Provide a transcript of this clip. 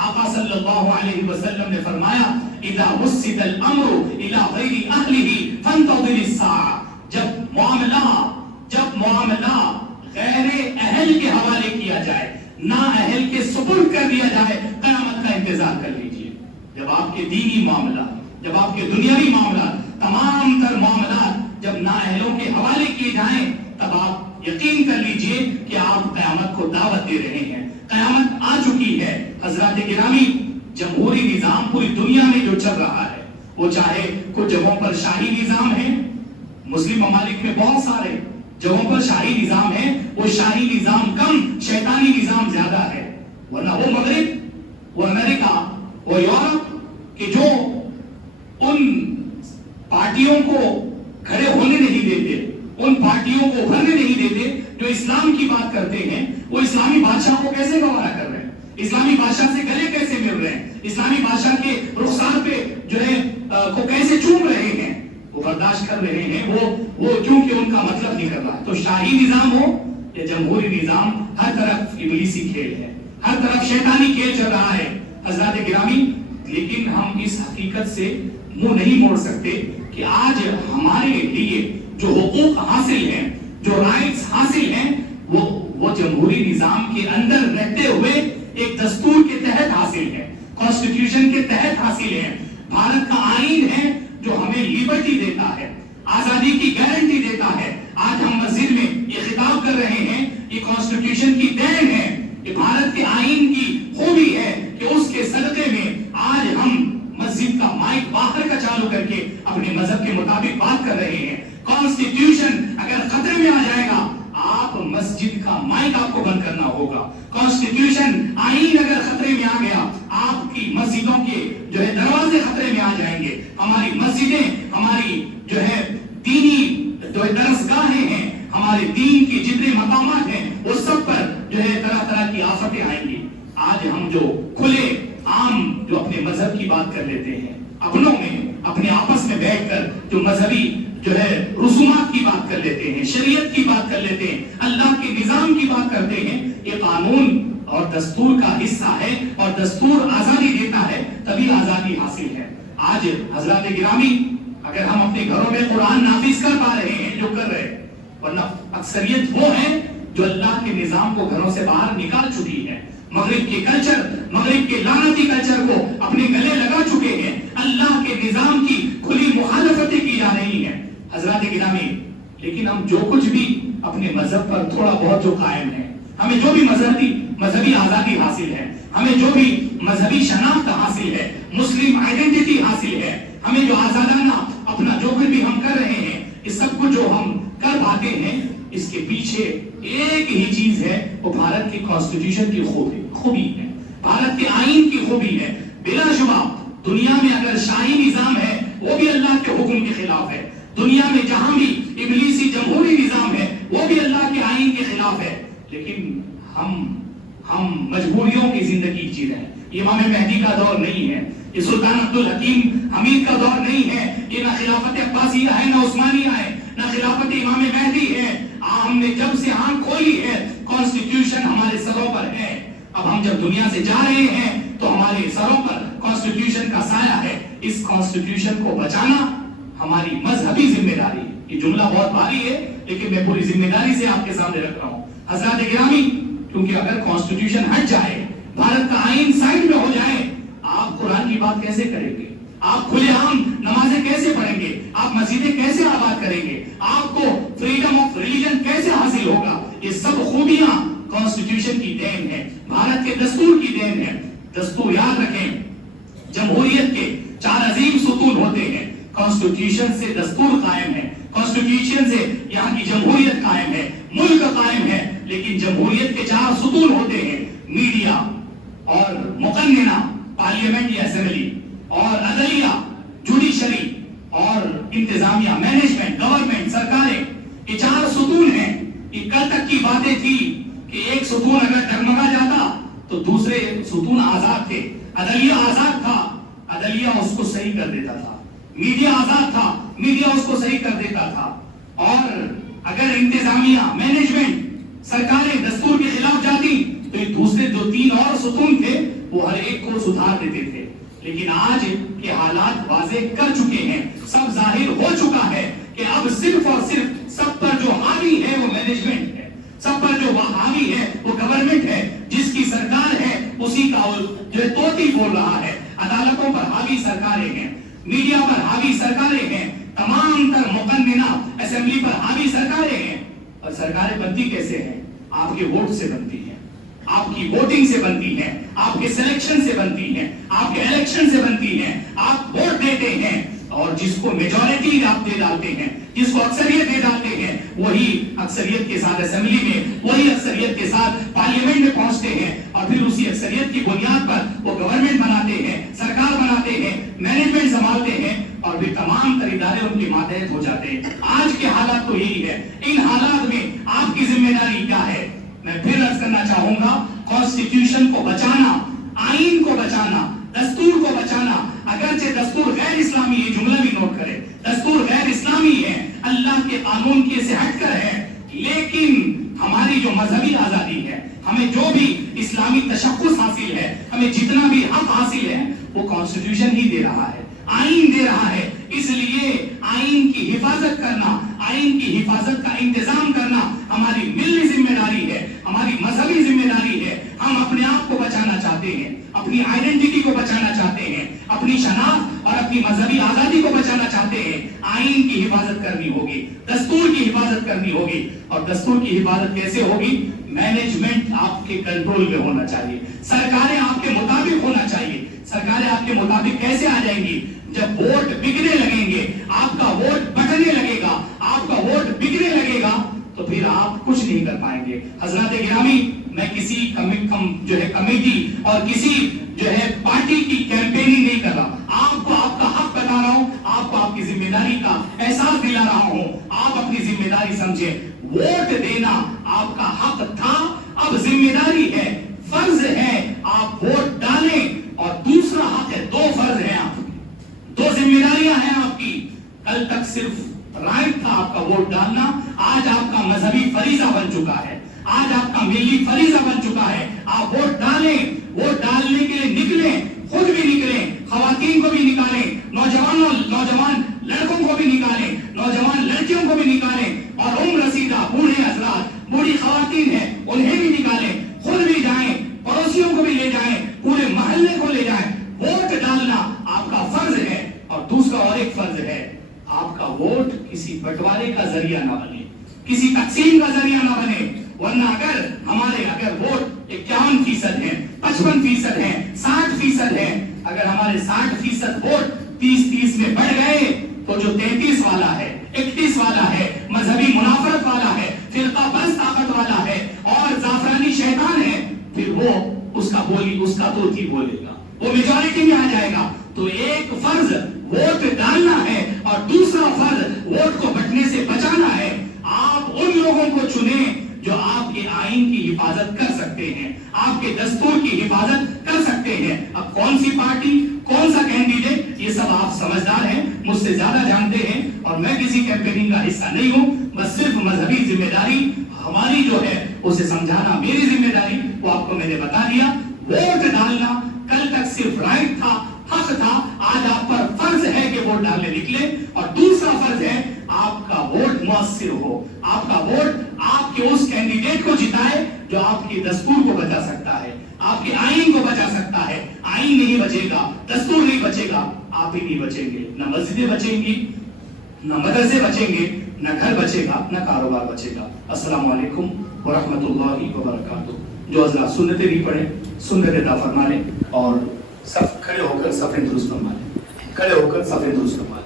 آقا صلی اللہ علیہ وسلم نے فرمایا اذا وسد الامر الى غیر اہلہ فانتظر الساعہ، جب معاملہ غیر اہل کے حوالے کیا جائے، نا اہل کے سپرد کر دیا جائے، قیامت کا انتظار کر لیجئے۔ جب آپ کے دینی معاملات، جب آپ کے دنیاوی معاملات، تمام تر معاملات جب نا اہلوں کے حوالے کیے جائیں، تب آپ یقین کر لیجئے کہ آپ قیامت کو دعوت دے رہے ہیں۔ قیامت آ چکی ہے۔ حضرات گرامی، جمہوری نظام پوری دنیا میں جو چل رہا ہے، وہ چاہے کچھ جگہوں پر شاہی نظام ہے، مسلم ممالک میں بہت سارے جگہوں پر شاہی نظام ہے، وہ شاہی نظام کم، شیطانی نظام زیادہ ہے، ورنہ وہ مغرب، وہ امریکہ، وہ یورپ کہ جو ان پارٹیوں کو کھڑے ہونے نہیں دیتے، ان پارٹیوں کو ابھرنے نہیں دیتے جو اسلام کی بات کرتے ہیں، وہ اسلامی بادشاہ کو کیسے گوارا کر رہے ہیں، اسلامی بادشاہ سے گلے کیسے مل رہے ہیں، اسلامی بادشاہ کے رخسار پہ جو ہے کو کیسے چوم رہے ہیں، وہ برداشت کر رہے ہیں، وہ کیونکہ ان کا مطلب نہیں کر رہا۔ تو شاہی نظام ہو یا جمہوری نظام، ہر طرف ابلیسی کھیل ہے، ہر طرف شیطانی کھیل چل رہا ہے۔ حضرات گرامی، لیکن ہم اس حقیقت سے منہ نہیں موڑ سکتے کہ آج ہمارے لیے جو حقوق حاصل ہیں، جو رائٹس حاصل ہیں، وہ جمہوری نظام کے اندر رہتے ہوئے ایک دستور کے تحت حاصل ہے، کانسٹیٹیوشن کے تحت حاصل ہے۔ بھارت کا آئین ہے جو ہمیں لیبرٹی دیتا ہے، آزادی کی گارنٹی دیتا ہے۔ آج ہم مسجد میں یہ خطاب کر رہے ہیں، یہ کانسٹیٹیوشن کی دین ہے، یہ بھارت کے آئین کی خوبی ہے کہ اس کے صدقے میں آج ہم مسجد کا مائک باہر کا چالو کر کے اپنے مذہب کے مطابق بات کر رہے ہیں۔ کانسٹیٹیوشن اگر خطرے میں آ جائے گا، آپ مسجد کا مائک آپ کو بند کرنا ہوگا۔ کانسٹیٹیوشن آئین اگر خطرے میں آ گیا، آپ کی مسجدوں کے جو ہے دروازے خطرے میں آ جائیں گے۔ ہماری مسجدیں، ہماری جو ہے دینی جو درسگاہیں ہیں، ہمارے دین کے جتنے مقامات ہیں، وہ سب پر جو ہے طرح طرح کی آفتیں آئیں گی۔ آج ہم جو کھلے عام جو اپنے مذہب کی بات کر لیتے ہیں، اپنوں میں اپنے آپس میں بیٹھ کر جو مذہبی جو ہے رسومات کی بات کر لیتے ہیں، شریعت کی بات کر لیتے ہیں، اللہ کے نظام کی بات کرتے ہیں، یہ قانون اور دستور کا حصہ ہے، اور دستور آزادی دیتا ہے، تبھی آزادی حاصل ہے۔ آج حضرات گرامی، اگر ہم اپنے گھروں میں قرآن نافذ کر پا رہے ہیں جو کر رہے ہیں، ورنہ اکثریت وہ ہے جو اللہ کے نظام کو گھروں سے باہر نکال چکی ہے، مغرب کے کلچر، مغرب کے لعنتی کلچر کو اپنے گلے لگا چکے ہیں، اللہ کے نظام کی کھلی مخالفتیں کی جا رہی ہیں۔ حضرات گرامی، لیکن ہم جو کچھ بھی اپنے مذہب پر تھوڑا بہت جو قائم ہے، ہمیں جو بھی مذہبی آزادی حاصل ہے، ہمیں جو بھی مذہبی شناخت حاصل ہے، مسلم آئیڈینٹی حاصل ہے، ہمیں جو آزادانہ اپنا جو بھی ہم کر رہے ہیں، اس سب کو جو ہم کر پاتے ہیں، اس کے پیچھے ایک ہی چیز ہے، وہ بھارت کی کانسٹیٹیوشن کی خوبی ہے، بھارت کے آئین کی خوبی ہے۔ بلا شبہ دنیا میں اگر شاہی نظام ہے، وہ بھی اللہ کے حکم کے خلاف ہے، دنیا میں جہاں بھی ابلیسی جمہوری نظام ہے، وہ بھی اللہ کے آئین کے خلاف ہے، لیکن ہم مجبوریوں کی زندگی جی رہے ہیں۔ یہ امام مہدی کا دور نہیں ہے، یہ سلطان عبدالحکیم حمید کا دور نہیں ہے، یہ نہ خلافت عباسیہ ہے، نہ عثمانیہ ہے، نہ خلافت امام مہدی ہے۔ ہم نے جب سے آنکھ کھولی ہے، کانسٹیٹیوشن ہمارے سروں پر ہے۔ اب ہم جب دنیا سے جا رہے ہیں تو ہمارے سروں پر کانسٹیٹیوشن کا سایہ ہے۔ اس کانسٹیٹیوشن کو بچانا ہماری مذہبی ذمہ داری ہے۔ یہ جملہ بہت بھاری ہے، لیکن میں پوری ذمہ داری سے آپ کے سامنے رکھ رہا ہوں۔ حضرات گرامی، کیونکہ اگر کانسٹیٹیوشن ہٹ جائے، بھارت کا آئین سائڈ میں ہو جائے، آپ قرآن کی بات کیسے کریں گے؟ آپ کھلے عام نمازیں کیسے پڑھیں گے؟ آپ مسجدیں کیسے آباد کریں گے؟ آپ کو فریڈم آف ریلیجن کیسے حاصل ہوگا؟ یہ سب خوبیاں کانسٹیٹیوشن کی دین ہے، بھارت کے دستور کی دین ہے۔ دستور یاد رکھیں، جمہوریت کے 4 عظیم ستون ہوتے ہیں۔ کانسٹیٹیوشن سے دستور قائم ہے، کانسٹیٹیوشن سے یہاں کی جمہوریت قائم ہے، ملک قائم ہے، لیکن جمہوریت کے 4 ستون ہوتے ہیں: میڈیا اور مقننہ پارلیمنٹ یا اسمبلی، اور عدلیہ جوڈیشری، اور انتظامیہ مینجمنٹ گورنمنٹ سرکاریں۔ یہ 4 ستون ہیں۔ یہ کل تک کی باتیں تھی کہ ایک ستون اگر ڈگمگا جاتا تو دوسرے ستون آزاد تھے۔ عدلیہ آزاد تھا، عدلیہ اس کو صحیح کر دیتا تھا۔ میڈیا آزاد تھا، میڈیا اس کو صحیح کر دیتا تھا۔ اور اگر انتظامیہ مینجمنٹ سرکاریں دستور کے خلاف جاتی تو یہ دوسرے جو 3 اور ستون تھے وہ ہر ایک کو سدھار دیتے تھے، لیکن آج کے حالات واضح کر چکے ہیں، سب ظاہر ہو چکا ہے کہ اب صرف اور صرف سب پر جو حاوی ہے وہ مینجمنٹ ہے، سب پر جو حاوی ہے وہ گورنمنٹ ہے، جس کی سرکار ہے اسی کا جو توتی بول رہا ہے۔ عدالتوں پر حاوی سرکاریں ہیں، میڈیا پر حاوی سرکاریں ہیں، تمام تر مقننہ اسمبلی پر حاوی سرکاریں ہیں۔ اور سرکاریں بنتی کیسے ہیں؟ آپ کے ووٹ سے بنتی ہیں، آپ کی ووٹنگ سے بنتی ہیں، آپ کے سلیکشن سے بنتی ہیں، آپ کے الیکشن سے بنتی ہیں۔ آپ ووٹ دیتے ہیں اور جس کو میجورٹی آپ دے ڈالتے ہیں، جس کو اکثریت دے ڈالتے ہیں، وہی اکثریت کے ساتھ اسمبلی میں، وہی اکثریت کے ساتھ پارلیمنٹ میں پہنچتے ہیں، اور پھر اسی اکثریت کی بنیاد پر وہ گورنمنٹ بناتے ہیں، سرکار بناتے ہیں، مینجمنٹ سنبھالتے ہیں، اور پھر تمام تر ادارے ان کے ماتحت ہو جاتے ہیں۔ آج کے حالات تو یہی ہے۔ ان حالات میں آپ کی ذمہ داری کیا ہے؟ میں پھر عرض کرنا چاہوں گا، کانسٹیٹیوشن کو بچانا، آئین کو بچانا، دستور کو بچانا۔ اگرچہ دستور غیر اسلامی ہے، جملہ بھی نوٹ کریں، دستور غیر اسلامی ہے، اللہ کے قانون کے سے ہٹ کر ہے، لیکن ہماری جو مذہبی آزادی ہے، ہمیں جو بھی اسلامی تشخص حاصل ہے، ہمیں جتنا بھی حق حاصل ہے، وہ کانسٹیٹیوشن ہی دے رہا ہے، آئین دے رہا ہے۔ اس لیے آئین کی حفاظت کرنا، آئین کی حفاظت کا انتظام کرنا ہماری ملی ذمہ داری ہے، ہماری مذہبی ذمہ داری ہے۔ ہم اپنے آپ کو بچانا چاہتے ہیں، اپنی آئیڈینٹی کو بچانا چاہتے ہیں، اپنی شناخت اور اپنی مذہبی آزادی کو بچانا چاہتے ہیں۔ آئین کی حفاظت کرنی ہوگی، دستور کی حفاظت کرنی ہوگی، اور دستور کی حفاظت کیسے ہوگی؟ مینجمنٹ آپ کے کنٹرول میں ہونا چاہیے، سرکاریں آپ کے مطابق ہونا چاہیے۔ سرکاریں آپ کے مطابق کیسے آ جائیں گی؟ جب ووٹ بکنے لگیں گے، آپ کا ووٹ بٹنے لگے گا، آپ کا ووٹ بکنے لگے گا، تو پھر آپ کچھ نہیں کر پائیں گے۔ حضرات گرامی، میں کسی کمیٹی اور کسی پارٹی کی کیمپیننگ نہیں کر رہا، آپ کو آپ کا حق بتا رہا ہوں، آپ کو آپ کی ذمہ داری کا احساس دلا رہا ہوں۔ آپ اپنی ذمہ داری سمجھیں، ووٹ دینا آپ کا حق تھا، اب ذمہ داری ہے، فرض ہے، آپ ووٹ ڈالیں۔ اور دوسرا حق ہے، دو فرض ہیں آپ کے، دو ذمہ داریاں ہیں آپ کی۔ کل تک صرف رائٹ تھا آپ کا ووٹ ڈالنا، آج آپ کا مذہبی فریضہ بن چکا ہے، آج آپ کا ملی فریضہ بن چکا ہے۔ آپ ووٹ ڈالیں، ووٹ ڈالنے کے لیے نکلیں، خود بھی نکلیں، خواتین کو بھی نکالیں، نوجوان لڑکوں کو بھی نکالیں، نوجوان لڑکیوں کو بھی نکالیں، اور عمر رسیدہ بوڑھے حضرات، بوڑھی خواتین ہیں، انہیں بھی نکالیں، خود بھی جائیں، پڑوسیوں کو بھی لے جائیں، پورے محلے کو لے جائیں۔ ووٹ ڈالنا آپ کا فرض ہے۔ اور دوسرا اور ایک فرض ہے، آپ کا ووٹ کسی بٹوارے کا ذریعہ نہ بنے، کسی تقسیم کا ذریعہ نہ بنے، ورنہ اگر ووٹ 51% ہیں، 55% ہیں، 60% ہیں، اگر ہمارے 60% ووٹ 30 میں بڑھ گئے، تو جو 33 والا ہے، 31 والا ہے، مذہبی منافرت والا ہے، فرقہ پرست طاقت والا ہے، اور زعفرانی شیطان ہے، پھر وہ اس کا تو ہی بولے گا، وہ میجورٹی میں آ جائے گا۔ تو ایک فرض ووٹ ڈالنا ہے، اور دوسرا فرض ووٹ کو بٹنے سے بچانا ہے۔ آپ ان لوگوں کو چنیں جو آپ کے آئین کی حفاظت کر سکتے ہیں، آپ کے دستور کی حفاظت کر سکتے ہیں۔ اب کون سی پارٹی، کون سا کینڈیڈیٹ، یہ سب آپ سمجھدار ہیں، مجھ سے زیادہ جانتے ہیں، اور میں کسی کیمپیننگ کا حصہ نہیں ہوں۔ بس صرف مذہبی ذمہ داری ہماری جو ہے اسے سمجھانا میری ذمہ داری، وہ آپ کو میں نے بتا دیا۔ ووٹ ڈالنا کل تک صرف رائٹ تھا، حق تھا، آج آپ پر فرض ہے کہ ووٹ ڈالنے نکلے۔ اور دوسرا فرض ہے، آپ کا ووٹ مؤثر ہو، آپ کا ووٹ آپ کے اس کینڈیڈیٹ کو جتائے جو آپ کے دستور کو بچا سکتا ہے، آپ کے آئین کو بچا سکتا ہے۔ آئین نہیں بچے گا، دستور نہیں بچے گا، آپ ہی نہیں بچیں گے، نہ مسجدیں بچیں گی، نہ مدرسے بچیں گے، نہ گھر بچے گا، نہ کاروبار بچے گا۔ السلام علیکم ورحمۃ اللہ وبرکاتہ۔ جو حضرات سنتیں بھی پڑھیں، سنت ادا فرما لیں، اور سب کھڑے ہو کر صفیں درست فرما لیں، کھڑے ہو کر صفیں درست فرما لیں۔